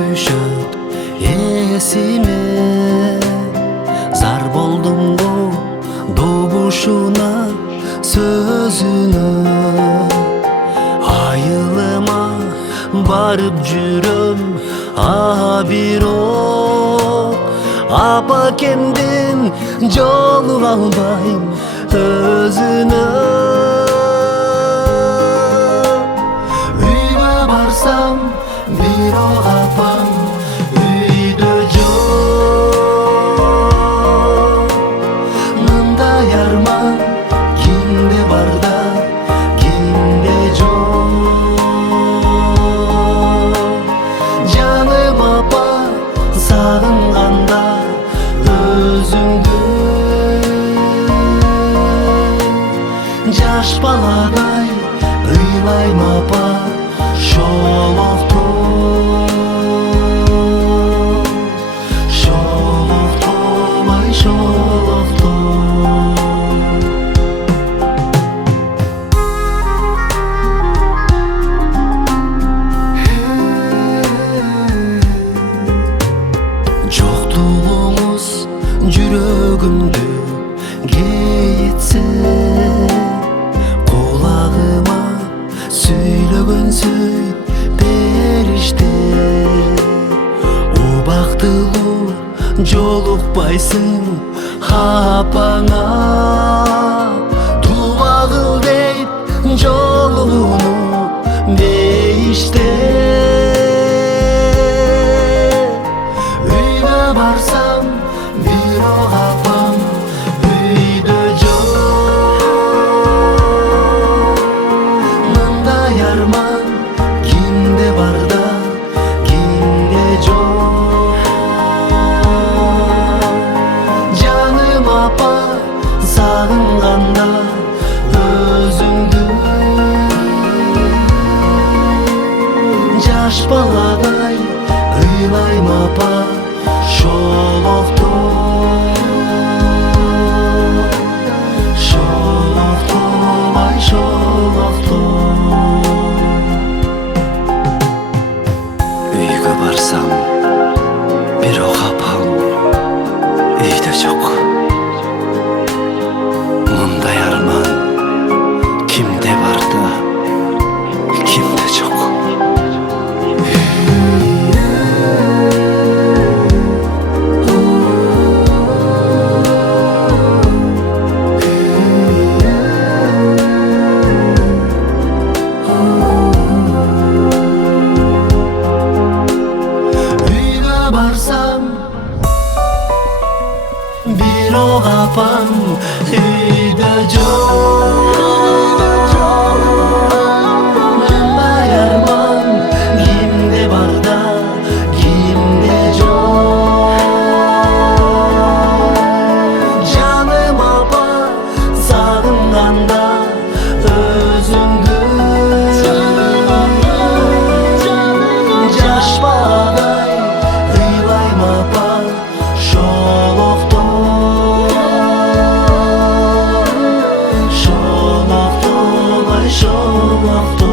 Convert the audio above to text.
түшөт эсиме, зар болдум го добушуна сөзүнө. Айылыма барып жүрөм бирок апакемден жолуга албайм өзүнө. Үйгө барсам бирок апам үйдө жок. Мындай арман кимде бар да кимде жок. Жаным апа сагынганда өзүңдү, жаш баладай ыйлайм апа шолокту. Шолокту, ай шолокту. Жоктугуңуз жүрөгүмдү кейитсе, кулагыма сүйлөгөн сөйт бериште. Убактылуу жолукпайсың апаңа, тубагыл дейт жолугуну бейиште. Үйгө барсам бирок апам үйдө жок. Мындай арман кимде бар да кимде жок. Жаным апа сагынганда өзүңдү, жаш баладай ыйлайм апа шолокту. Шолокту, ай шолокту. Үйгө барсам бирок апам үйдө жок. Мындай арман кимде бар да кимде жок. Барсам бирок апам үйдө жок. Мындай арман кимде бар да кимде жок. Жаным апа сагынганда өзүңдү, жаш баладай ыйлайм апа шолокту. Шолокту, ай шолокту.